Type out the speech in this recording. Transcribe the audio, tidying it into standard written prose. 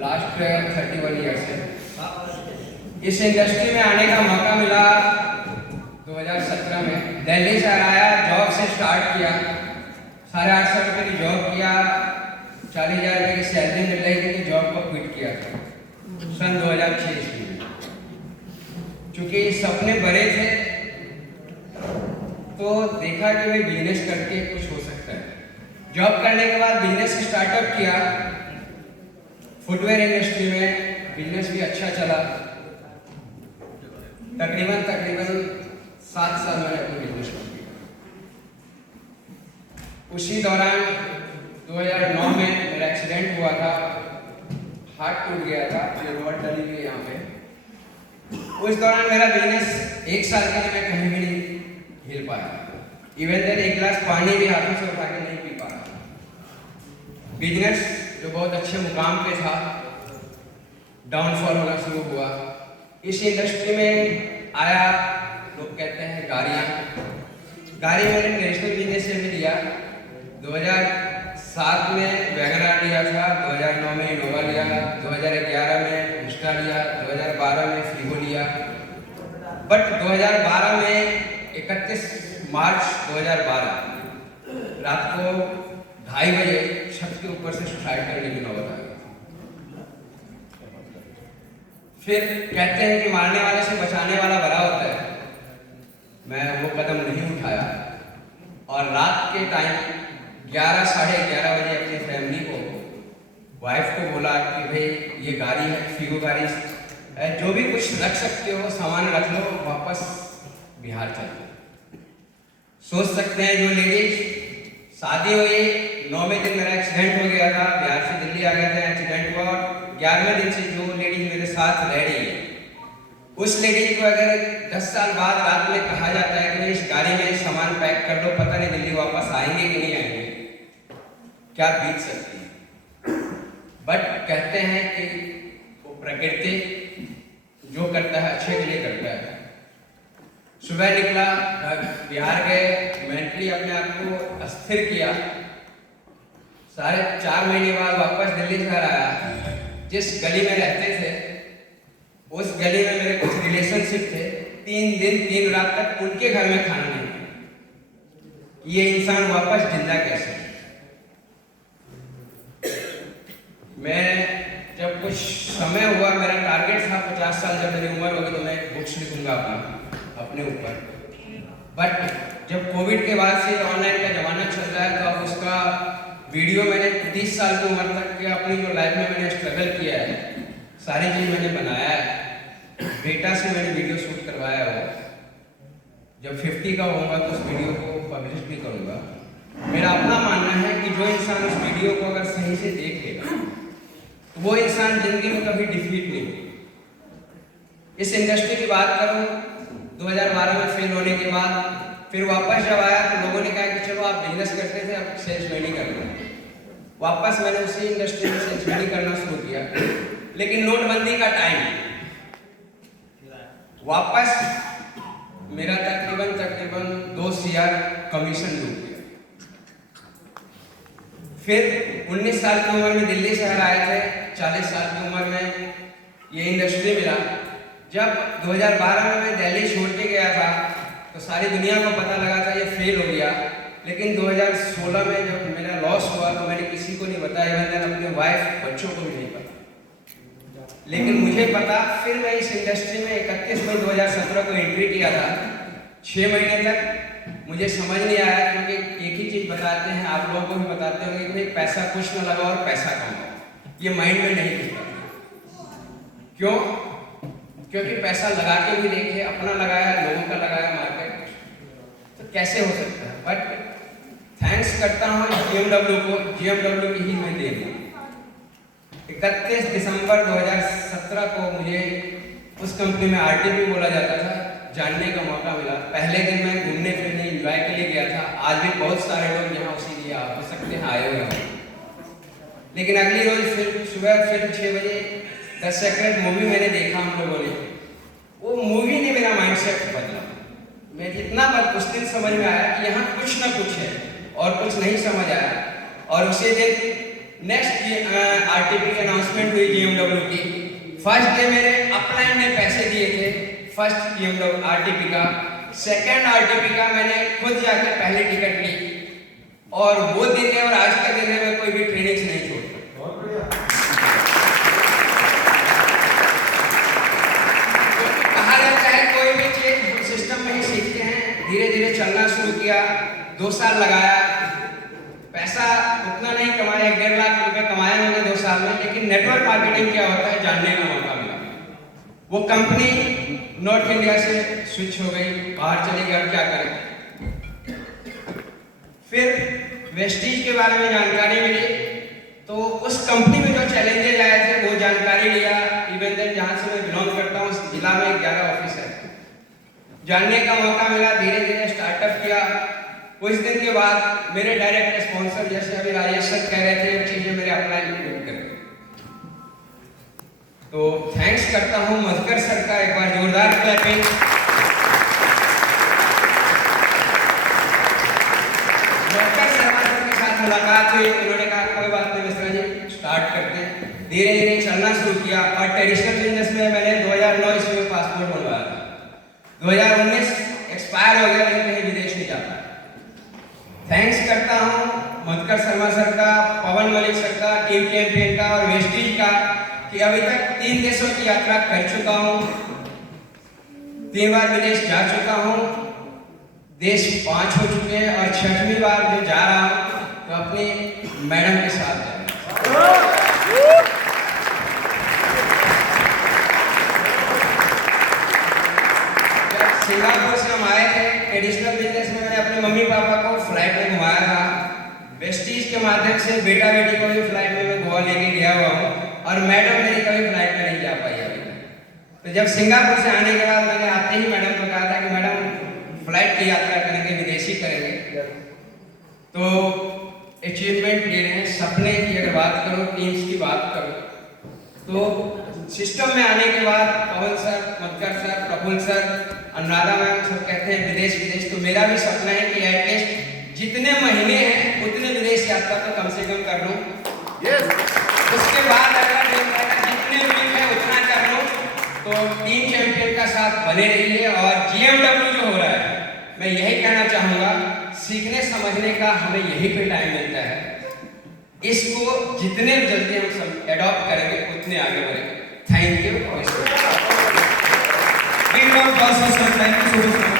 Last 31 years है। इस industry में आने का मौका मिला 2017 में। दिल्ली से आया, जॉब से स्टार्ट किया, 850 रुपये की जॉब किया, 40,000 रुपये की सैलरी मिल रही थी, कि जॉब को क्विट किया था सन 2006 ईस्वी में। चूँकि सपने बड़े थे तो देखा कि भाई बिजनेस करके कुछ हो सकता है। जॉब करने के बाद बिजनेस स्टार्टअप किया, फुटवेयर इंडस्ट्री में बिजनेस भी अच्छा चला। तकरीबन 7 साल मैंने अपनी बिजनेस किया। उसी दौरान 2009 में मेरा एक्सीडेंट हुआ था, हार्ट टूट गया था, ये रोड डली हुई यहाँ पे। उस दौरान मेरा बिजनेस 1 साल के लिए मैं कहीं भी नहीं हिल पाया। इवन देन एक गिलास पानी भी हाथों से उठा के नहीं पी पाया। बिजनेस जो बहुत अच्छे मुकाम पे था, डाउनफॉल होना शुरू हुआ। इस इंडस्ट्री में आया, लोग कहते हैं गाड़ी मैंने नेशनल बिजनेस से भी लिया। 2007 में वैगनआर लिया था, 2009 में इनोवा लिया, 2011 में विस्टा लिया, 2012 में फ्रीगो लिया। बट 2012 में 31 मार्च 2012 रात को 2:30 बजे छत के ऊपर से सुसाइड करने की नौबत आ गई। फिर कहते हैं कि मारने वाले से बचाने वाला बड़ा होता है। मैं वो कदम नहीं उठाया और रात के टाइम 11 साढ़े 11 बजे अपनी फैमिली को, वाइफ को बोला कि भाई ये गाड़ी है, फीगो गाड़ी है, जो भी कुछ रख सकते हो सामान रख लो, वापस बिहार चलते। सोच सकते हैं जो लेडीज शादी हुई, 9वें दिन मेरा एक्सीडेंट हो गया था, बिहार से दिल्ली आ गया था, एक्सीडेंट हुआ और 11वें दिन से जो लेडीज मेरे साथ रह रही है, उस लेडीज को अगर 10 साल बाद रात में कहा जाता है कि इस गाड़ी में सामान पैक कर लो, पता नहीं दिल्ली वापस आएंगे कि नहीं आएंगे, क्या बीत सकती है। बट कहते हैं कि वो प्रकृति जो करता है अच्छे के लिए करता है। सुबह निकला, बिहार गए, मेंटली अपने आप को अस्थिर किया। 4.5 महीने बाद वापस दिल्ली शहर आया। जिस गली में रहते थे उस गली में मेरे कुछ रिलेशनशिप थे। 3 दिन 3 रात तक उनके घर में खाना नहीं खाया। ये इंसान वापस जिंदा कैसे? मैं जब कुछ समय हुआ, मेरा टारगेट था 50 साल जब मेरी उम्र होगी तो मैं बुक्स लिखूंगा अपने ऊपर। बट जब कोविड के बाद से ऑनलाइन का जमाना चल रहा है तो अब उसका वीडियो मैंने 30 साल की उम्र तक के अपनी जो लाइफ में मैंने स्ट्रगल किया है, सारी चीज़ मैंने बनाया है। डेटा से मैंने वीडियो शूट करवाया हो। जब 50 का होगा तो उस वीडियो को पब्लिश भी करूँगा। मेरा अपना मानना है कि जो इंसान उस वीडियो को अगर सही से देख लेगा तो वो इंसान जिंदगी में कभी डिफीट नहीं होगा। इस इंडस्ट्री की बात करूँ, 2012 में फेल होने के बाद फिर वापस जब आया तो लोगों ने कहा कि चलो आप बिजनेस करते थे, अब सेल्समैनी कर लो। वापस मैंने उसी इंडस्ट्री में सेल्समैनी करना शुरू किया। लेकिन नोटबंदी का टाइम वापस मेरा तकरीबन 2 CR कमीशन डूब गया। फिर 19 साल की उम्र में दिल्ली शहर आए थे, 40 साल की उम्र में ये इंडस्ट्री मिला। जब 2012 में मैं दिल्ली छोड़ के गया था तो सारी दुनिया को पता लगा था ये फेल हो गया। लेकिन 2016 में जब मेरा लॉस हुआ तो मैंने किसी को नहीं बताया, मैंने अपने वाइफ बच्चों को भी नहीं पता। लेकिन मुझे पता, फिर मैं इस इंडस्ट्री में 31 मई 2017 को एंट्री किया था। 6 महीने तक मुझे समझ नहीं आया, क्योंकि एक ही चीज़ बताते हैं, आप लोगों को भी बताते होंगे कि भाई पैसा कुछ न लगाओ और पैसा कमाओ। ये माइंड में नहीं घुसता। क्यों? क्योंकि पैसा लगा के भी देखे, अपना लगाया, लोगों का लगाया, मार्केट, तो कैसे हो सकता है। बट थैंक्स करता हूँ GMW को, GMW की ही मैं देन हूँ। 31 दिसंबर 2017 को मुझे उस कंपनी में RTP बोला जाता था, जानने का मौका मिला। पहले दिन मैं घूमने फिरने एंजॉय के लिए गया था। आज भी बहुत सारे लोग यहाँ उसी लिए हो सकते हैं आए हुए हैं। लेकिन अगली रोज फिर सुबह 6 बजे द सेक्रेट मूवी मैंने देखा हम लोगों ने। वो मूवी ने मेरा माइंडसेट बदला। मैं जितना बात उस दिन समझ में आया कि यहाँ कुछ ना कुछ है और कुछ नहीं समझ आया। और उसी दिन नेक्स्ट आरटीपी की अनाउंसमेंट हुई जीएमडब्ल्यू की। फर्स्ट डे मेरे अपलाइन ने पैसे दिए थे फर्स्ट जीएमडब्ल्यू आरटीपी का। सेकंड आरटीपी का मैंने खुद जाकर पहले टिकट ली, और वो दिन है और आज का दिन है, मैं कोई भी ट्रेनिंग्स नहीं छोड़ता। कहा जाता है कोई भी चीज सिस्टम में ही सीखते हैं। धीरे धीरे चलना शुरू किया, 2 साल लगाया, पैसा उतना नहीं कमाया, 1.5 लाख रुपए कमाया मैंने 2 साल में। लेकिन नेटवर्क मार्केटिंग क्या होता है जानने का मौका मिला। वो कंपनी नॉर्थ इंडिया से स्विच हो गई, बाहर चली गई, अब क्या करें। फिर वेस्टीज के बारे में जानकारी मिली, तो उस कंपनी में जो चैलेंजेस आए थे वो जानकारी लिया। इवन देन जहाँ से मैं बिलोंग करता हूँ उस जिला में 11 ऑफिस है, जानने का मौका मिला। धीरे धीरे स्टार्टअप किया। कुछ दिन के बाद मेरे डायरेक्ट स्पॉन्सर, जैसे अभी राजेश सर कह रहे थे, चीजें मेरे अपलाइन कर गए। तो थैंक्स करता हूँ मधुकर सर का, एक बार जोरदार क्लैपिंग। मधुकर शर्मा सर के साथ मुलाकात हुई, उन्होंने कहा कोई बात नहीं मिश्रा जी, स्टार्ट करते हैं। धीरे धीरे चलना शुरू किया, और ट्रेडिशनल बिजनेस में मैंने 2009 ईस्वी में पासपोर्ट बनवाया था। 2019 एक्सपायर हो गया, लेकिन कहीं विदेश नहीं जा पाया। थैंक्स करता हूँ मधुकर शर्मा सर का, पवन मलिक सर का, टीम चैंपियन का और वेस्टीज का, कि अभी तक 3 देशों की यात्रा कर चुका हूँ, 3 बार विदेश जा चुका हूँ, देश 5 हो चुके हैं, और 6वीं बार जो जा रहा हूँ तो अपनी मैडम के साथ जा रहा हूँ। सिंगापुर से हम आए थे, ट्रेडिशनल बिजनेस में मैंने अपने मम्मी पापा को फ्लाइट में घुमाया था। वेस्टीज के माध्यम से बेटा बेटी को भी फ्लाइट में मैं गोवा लेके गया हुआ हूँ, और मैडम मेरी कभी फ्लाइट में नहीं जा पाई अभी तक। तो जब सिंगापुर से आने के बाद मैंने आते ही मैडम को कहा था कि मैडम फ्लाइट की यात्रा करेंगे, विदेशी करेंगे। तो अचीवमेंट ले रहे हैं, सपने की अगर बात करो, टीम्स की बात करो, तो सिस्टम में आने के बाद Pawan sir, Madhukar sir, Praphull sir, Anuradha ma'am सब कहते हैं विदेश विदेश। तो मेरा भी सपना है कि एटलीस्ट जितने महीने हैं उतने विदेश यात्रा तो कम से कम कर लूं। उसके बाद अगला जितने वीक है उतना कर लूं। तो टीम चैंपियन का साथ बने रहिए। और जीएमडब्ल्यू जो हो रहा है, मैं यही कहना चाहूँगा, सीखने समझने का हमें यही पे टाइम मिलता है। इसको जितने जल्दी हम सब एडॉप्ट करेंगे उतने आगे बढ़ेंगे। Thank you. Thank you so much.